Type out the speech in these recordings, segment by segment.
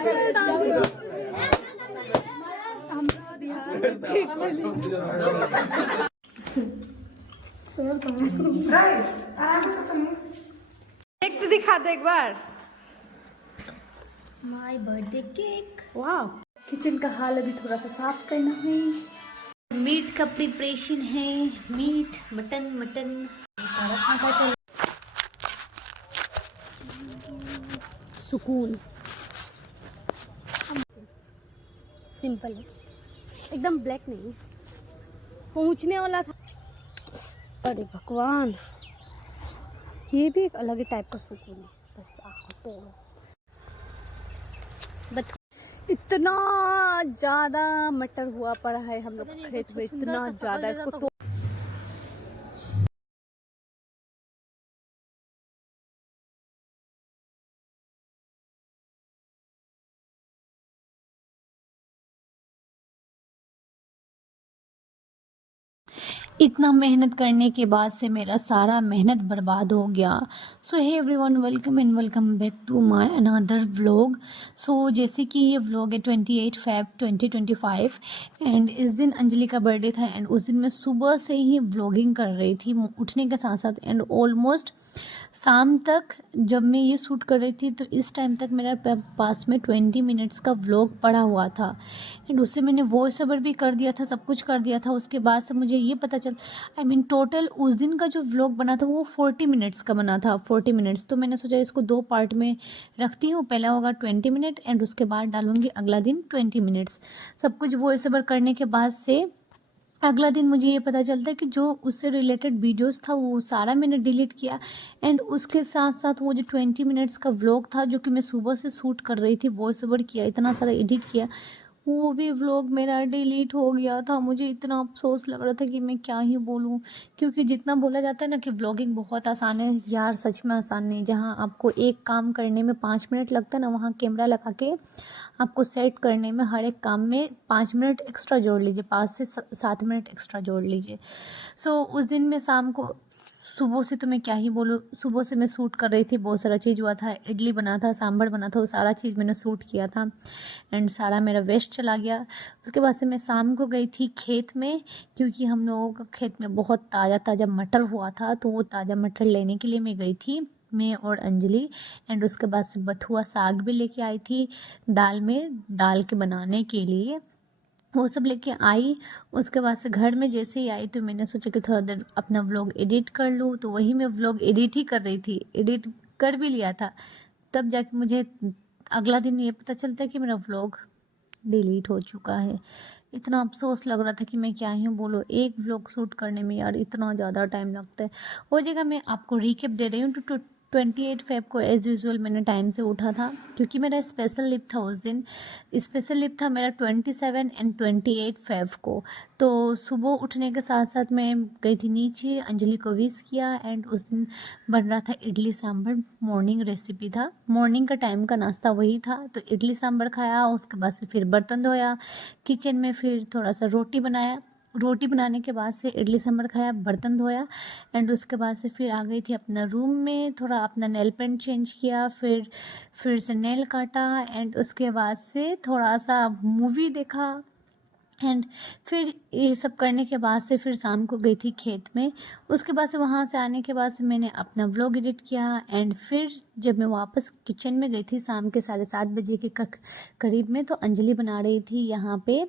Cake तो दिखा दो एक बार। My birthday cake. वाह। किचन का हाल अभी थोड़ा सा साफ करना है। मीट का प्रिपरेशन है, मीट मटन चल सुकून। सिंपल है एकदम, ब्लैक नहीं, पहुंचने वाला था। अरे भगवान, ये भी एक अलग ही टाइप का सुकून है। बस तो इतना ज्यादा मटर हुआ पड़ा है हम लोग खेत में, इतना ज्यादा इसको तो इतना मेहनत करने के बाद से मेरा सारा मेहनत बर्बाद हो गया। So hey everyone, welcome and welcome back to my another vlog. So जैसे कि ये व्लॉग है 28 Feb 2025 एंड इस दिन अंजलि का बर्थडे था एंड उस दिन मैं सुबह से ही व्लॉगिंग कर रही थी उठने के साथ साथ एंड ऑलमोस्ट शाम तक जब मैं ये शूट कर रही थी तो इस टाइम तक मेरा पास में 20 मिनट्स का व्लॉग पड़ा हुआ था एंड उससे मैंने वॉइस ओवर भी कर दिया था, सब कुछ कर दिया था। उसके बाद से मुझे ये पता चल टोटल उस दिन का जो व्लॉग बना था वो 40 मिनट्स का बना था, 40 मिनट्स। तो मैंने सोचा इसको 2 पार्ट में रखती हूँ, पहला होगा 20 मिनट एंड उसके बाद डालूंगी अगला दिन 20 मिनट्स। सब कुछ वॉइस ओवर करने के बाद से अगला दिन मुझे ये पता चलता है कि जो उससे रिलेटेड वीडियोस था वो सारा मैंने डिलीट किया एंड उसके साथ साथ वो जो 20 मिनट्स का व्लॉग था जो कि मैं सुबह से शूट कर रही थी, वॉइस ओवर किया, इतना सारा एडिट किया, वो भी व्लॉग मेरा डिलीट हो गया था। मुझे इतना अफसोस लग रहा था कि मैं क्या ही बोलूं, क्योंकि जितना बोला जाता है ना कि व्लॉगिंग बहुत आसान है, यार सच में आसान नहीं। जहां आपको एक काम करने में 5 मिनट लगता है ना, वहां कैमरा लगा के आपको सेट करने में हर एक काम में 5 मिनट एक्स्ट्रा जोड़ लीजिए, 5 से 7 मिनट एक्स्ट्रा जोड़ लीजिए। सो उस दिन में शाम को, सुबह से तो मैं क्या ही बोलूँ, सुबह से मैं शूट कर रही थी, बहुत सारा चीज़ हुआ था, इडली बना था, सांभर बना था, वो सारा चीज़ मैंने शूट किया था एंड सारा मेरा वेस्ट चला गया। उसके बाद से मैं शाम को गई थी खेत में, क्योंकि हम लोगों का खेत में बहुत ताज़ा ताज़ा मटर हुआ था, तो वो ताज़ा मटर लेने के लिए मैं गई थी, मैं और अंजलि। एंड उसके बाद से बथुआ साग भी लेके आई थी दाल में डाल के बनाने के लिए, वो सब लेके आई। उसके बाद से घर में जैसे ही आई तो मैंने सोचा कि थोड़ा देर अपना व्लॉग एडिट कर लूँ, तो वही मैं व्लॉग एडिट ही कर रही थी, एडिट कर भी लिया था। तब जाके मुझे अगला दिन ये पता चलता है कि मेरा व्लॉग डिलीट हो चुका है। इतना अफसोस लग रहा था कि मैं क्या ही बोलूँ, एक व्लॉग शूट करने में यार इतना ज़्यादा टाइम लगता है। वो जगह मैं आपको रिकेप दे रही हूँ। तो 28 फेब को एज़ यूजुअल मैंने टाइम से उठा था, क्योंकि मेरा स्पेशल लिप था उस दिन। स्पेशल लिप था मेरा 27 एंड 28 फेब को। तो सुबह उठने के साथ साथ मैं गई थी नीचे, अंजलि को विश किया एंड उस दिन बन रहा था इडली सांभर, मॉर्निंग रेसिपी था, मॉर्निंग का टाइम का नाश्ता वही था। तो इडली सांभर खाया, उसके बाद से फिर बर्तन धोया किचन में, फिर थोड़ा सा रोटी बनाया, रोटी बनाने के बाद से इडली सांभर खाया, बर्तन धोया एंड उसके बाद से फिर आ गई थी अपना रूम में, थोड़ा अपना नेल पेंट चेंज किया, फिर से नेल काटा एंड उसके बाद से थोड़ा सा मूवी देखा एंड फिर ये सब करने के बाद से फिर शाम को गई थी खेत में। उसके बाद से वहाँ से आने के बाद से मैंने अपना व्लॉग एडिट किया एंड फिर जब मैं वापस किचन में गई थी शाम के 7:30 बजे के करीब में, तो अंजलि बना रही थी यहाँ पे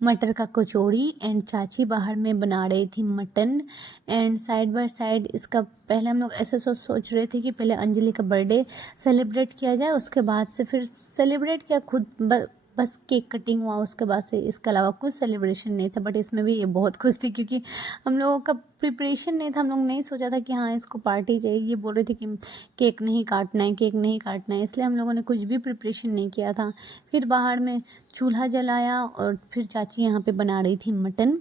मटर का कचौड़ी एंड चाची बाहर में बना रही थी mutton and side by side इसका पहले हम लोग ऐसे सोच रहे थे कि पहले अंजलि का बर्थडे सेलिब्रेट किया जाए, उसके बाद से फिर सेलिब्रेट किया खुद, बस केक कटिंग हुआ, उसके बाद से इसके अलावा कुछ सेलिब्रेशन नहीं था। बट इसमें भी ये बहुत खुश थी क्योंकि हम लोगों का प्रिपरेशन नहीं था, हम लोग नहीं सोचा था कि हाँ इसको पार्टी चाहिए। ये बोल रही थी कि केक नहीं काटना है, केक नहीं काटना है, इसलिए हम लोगों ने कुछ भी प्रिपरेशन नहीं किया था। फिर बाहर में चूल्हा जलाया और फिर चाची यहाँ पे बना रही थी मटन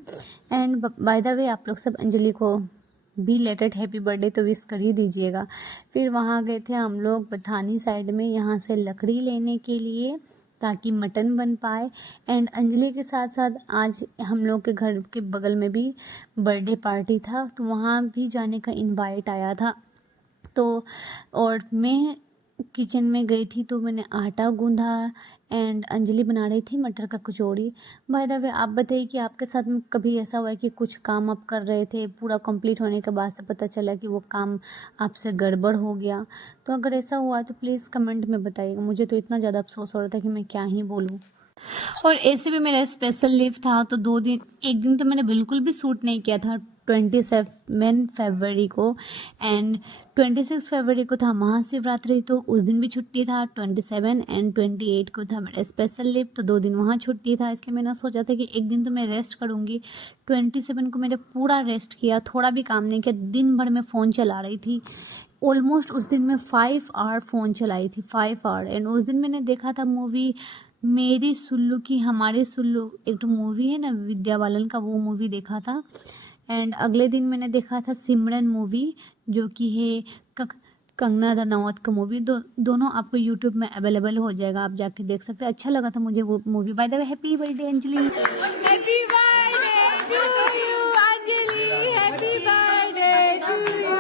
एंड बाय द वे आप लोग सब अंजलि को भी लेटेड हैप्पी बर्थडे तो विश कर ही दीजिएगा। फिर वहाँ गए थे हम लोग बथानी साइड में, यहाँ से लकड़ी लेने के लिए ताकि मटन बन पाए एंड अंजलि के साथ साथ आज हम लोग के घर के बगल में भी बर्थडे पार्टी था, तो वहाँ भी जाने का इनवाइट आया था। तो और मैं किचन में गई थी तो मैंने आटा गूंधा एंड अंजलि बना रही थी मटर का कचौड़ी। बाय द वे आप बताइए कि आपके साथ में कभी ऐसा हुआ है कि कुछ काम आप कर रहे थे, पूरा कंप्लीट होने के बाद से पता चला कि वो काम आपसे गड़बड़ हो गया? तो अगर ऐसा हुआ तो प्लीज़ कमेंट में बताइएगा। मुझे तो इतना ज़्यादा अफसोस हो रहा था कि मैं क्या ही बोलूँ। और ऐसे भी मेरा स्पेशल लीव था तो 2 दिन, एक दिन तो मैंने बिल्कुल भी शूट नहीं किया था 27 फरवरी को, एंड 26 फरवरी को था महाशिवरात्रि तो उस दिन भी छुट्टी था। 27 एंड 28 को था मेरा स्पेशल लीव तो 2 दिन वहाँ छुट्टी था, इसलिए मैंने सोचा था कि एक दिन तो मैं रेस्ट करूँगी। 27 को मैंने पूरा रेस्ट किया, थोड़ा भी काम नहीं किया, दिन भर मैं फ़ोन चला रही थी। ऑलमोस्ट उस दिन मैं 5 आवर फ़ोन चलाई थी, 5 आवर। एंड उस दिन मैंने देखा था मूवी मेरी सुल्लू की हमारे सुल्लू, एक तो मूवी है ना विद्या बालन का, वो मूवी देखा था। एंड अगले दिन मैंने देखा था सिमरन मूवी जो कि है कंगना रनावत का मूवी। दोनों आपको यूट्यूब में अवेलेबल हो जाएगा, आप जाके देख सकते हैं। अच्छा लगा था मुझे वो movie. By the way happy birthday Anjali. Happy birthday to you Anjali, happy birthday to you.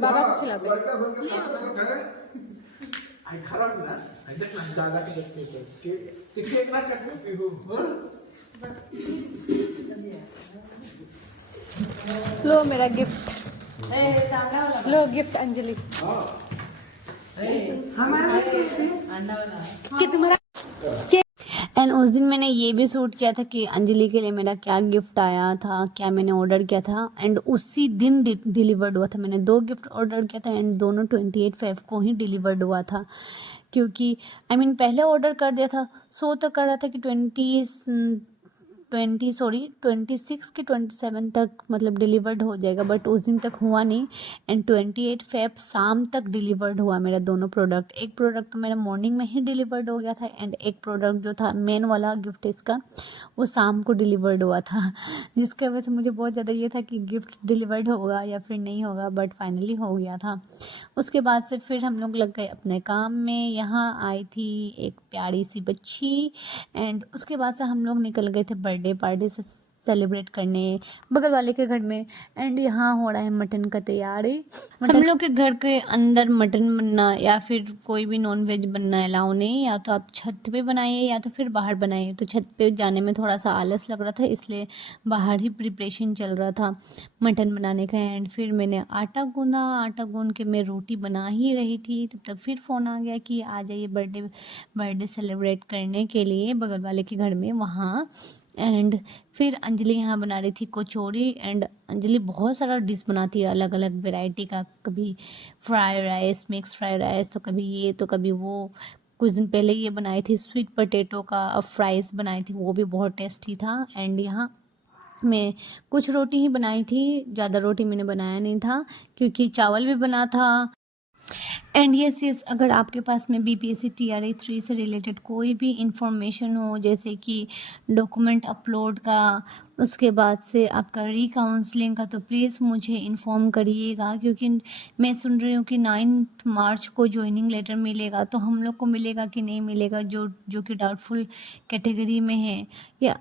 बाबा को खिला लो मेरा गिफ्ट, लो गिफ्ट अंजलि कि तुम्हारा। एंड उस दिन मैंने ये भी शूट किया था कि अंजलि के लिए मेरा क्या गिफ्ट आया था, क्या मैंने ऑर्डर किया था। एंड उसी दिन डिलीवर्ड हुआ था। मैंने 2 गिफ्ट ऑर्डर किया था एंड दोनों 28 फेब को ही डिलीवर्ड हुआ था, क्योंकि पहले ऑर्डर कर दिया था। सो तो कर रहा था कि 26 के 27 तक मतलब डिलीवर्ड हो जाएगा, बट उस दिन तक हुआ नहीं। एंड 28 फेब शाम तक डिलीवर्ड हुआ मेरा दोनों प्रोडक्ट। एक प्रोडक्ट तो मेरा मॉर्निंग में ही डिलीवर्ड हो गया था एंड एक प्रोडक्ट जो था मेन वाला गिफ्ट इसका, वो शाम को डिलीवर्ड हुआ था जिसकी वजह से मुझे बहुत ज़्यादा ये था कि गिफ्ट डिलीवर्ड होगा या फिर नहीं होगा, बट फाइनली हो गया था। उसके बाद से फिर हम लोग लग गए अपने काम में। यहाँ आई थी एक प्यारी सी बच्ची एंड उसके बाद से हम लोग निकल गए थे बर्थडे पार्टी से सेलिब्रेट करने बगल वाले के घर में। एंड यहाँ हो रहा है मटन का तैयारी। हम लोग के घर के अंदर मटन बनना या फिर कोई भी नॉन वेज बनना अलाउ नहीं, या तो आप छत पे बनाइए या तो फिर बाहर बनाइए। तो छत पे जाने में थोड़ा सा आलस लग रहा था, इसलिए बाहर ही प्रिपरेशन चल रहा था मटन बनाने का। एंड फिर मैंने आटा गूंदा, आटा गूंद के मैं रोटी बना ही रही थी, तब तक फिर फ़ोन आ गया कि आ जाइए बर्थडे सेलिब्रेट करने के लिए बगल वाले के घर में वहाँ। एंड फिर अंजलि यहाँ बना रही थी कचौड़ी। एंड अंजलि बहुत सारा डिश बनाती है अलग अलग वैरायटी का, कभी fry rice, mix fry rice, तो कभी ये तो कभी वो। कुछ दिन पहले ये बनाई थी स्वीट पोटैटो का फ्राइज़ बनाई थी, वो भी बहुत टेस्टी था। एंड यहाँ मैं कुछ रोटी ही बनाई थी, ज़्यादा रोटी मैंने बनाया नहीं था क्योंकि चावल भी बना था। एंड यस, अगर आपके पास में BPSC TRA 3 से रिलेटेड कोई भी इंफॉर्मेशन हो, जैसे कि डॉक्यूमेंट अपलोड का, उसके बाद से आपका काउंसलिंग का, तो प्लीज़ मुझे इन्फॉर्म करिएगा, क्योंकि मैं सुन रही हूँ कि 9 मार्च को ज्वाइनिंग लेटर मिलेगा। तो हम लोग को मिलेगा कि नहीं मिलेगा, जो कि डाउटफुल कैटेगरी में है। या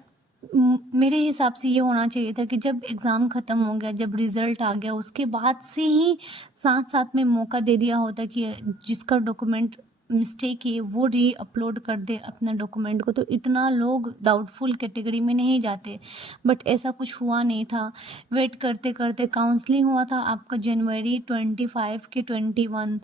मेरे हिसाब से ये होना चाहिए था कि जब एग्ज़ाम ख़त्म हो गया, जब रिज़ल्ट आ गया, उसके बाद से ही साथ साथ में मौका दे दिया होता कि जिसका डॉक्यूमेंट मिस्टेक है वो अपलोड कर दे अपना डॉक्यूमेंट को, तो इतना लोग डाउटफुल कैटेगरी में नहीं जाते। बट ऐसा कुछ हुआ नहीं था। वेट करते करते काउंसलिंग हुआ था आपका जनवरी 25 के 21,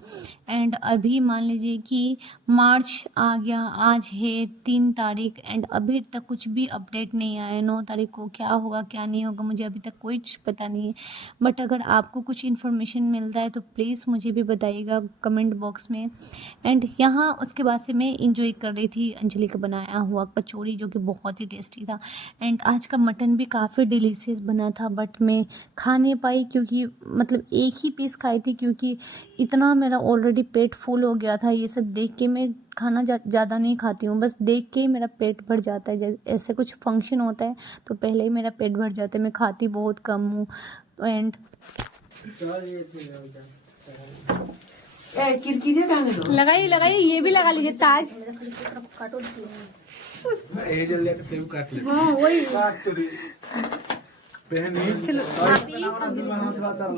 एंड अभी मान लीजिए कि मार्च आ गया, आज है 3 तारीख, एंड अभी तक कुछ भी अपडेट नहीं आया। 9 तारीख को क्या होगा क्या नहीं होगा मुझे अभी तक कुछ पता नहीं है। बट अगर आपको कुछ इन्फॉर्मेशन मिलता है तो प्लीज़ मुझे भी बताइएगा कमेंट बॉक्स में। एंड यहाँ उसके बाद से मैं इंजॉय कर रही थी अंजलि का बनाया हुआ कचौड़ी, जो कि बहुत ही टेस्टी था। एंड आज का मटन भी काफ़ी डिलीशियस बना था, बट मैं खा नहीं पाई क्योंकि मतलब एक ही पीस खाई थी, क्योंकि इतना मेरा ऑलरेडी पेट फुल हो गया था। ये सब देख के मैं खाना ज़्यादा नहीं खाती हूँ, बस देख के ही मेरा पेट भर जाता है। जैसे ऐसे कुछ फंक्शन होता है तो पहले ही मेरा पेट भर जाता है, मैं खाती बहुत कम हूँ। एंड लगाइए, ये भी लगा लीजिए ताज। ये जो लेके तेल काट ले हाँ वही। चलो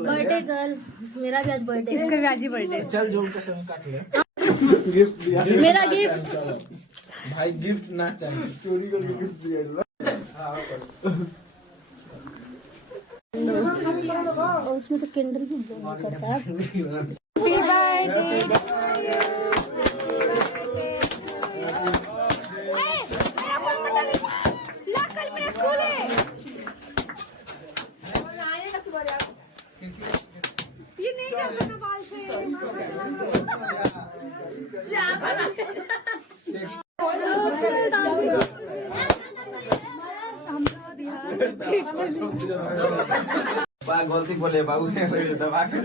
बर्थडे गर्ल, मेरा भी आज बर्थडे, इसका भी आज ही बर्थडे। चल जो उनका सब काट ले। गिफ्ट दिया मेरा गिफ्ट। भाई गिफ्ट ना चाहिए, चोरी करके गिफ्ट दिया। और उसमें तो कैंडल भी ब्लो करता है। Happy birthday. कल मेरा स्कूल है। ये नहीं जाता ना बाल से। गलती बोले बाबू दबा के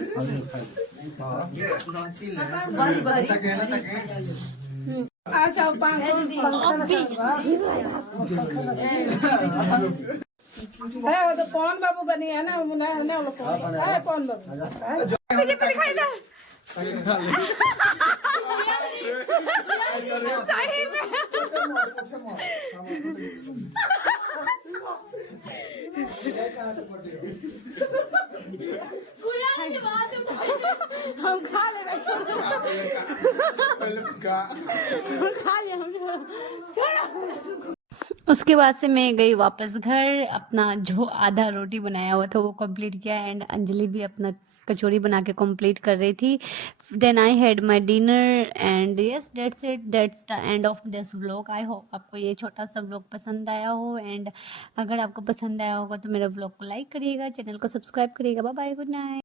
वो तो कौन बाबू बनी है ना कौन बाबू सही में हम खा ले रहे, खा ले हम छोड़ो। उसके बाद से मैं गई वापस घर, अपना जो आधा रोटी बनाया हुआ था वो कंप्लीट किया एंड अंजलि भी अपना कचौड़ी बना के कंप्लीट कर रही थी। Then I had my dinner and yes that's it, that's the end of this vlog. I hope आपको ये छोटा सा व्लॉग पसंद आया हो एंड अगर आपको पसंद आया होगा तो मेरे व्लॉग को लाइक करिएगा, चैनल को सब्सक्राइब करिएगा। Bye bye, good night.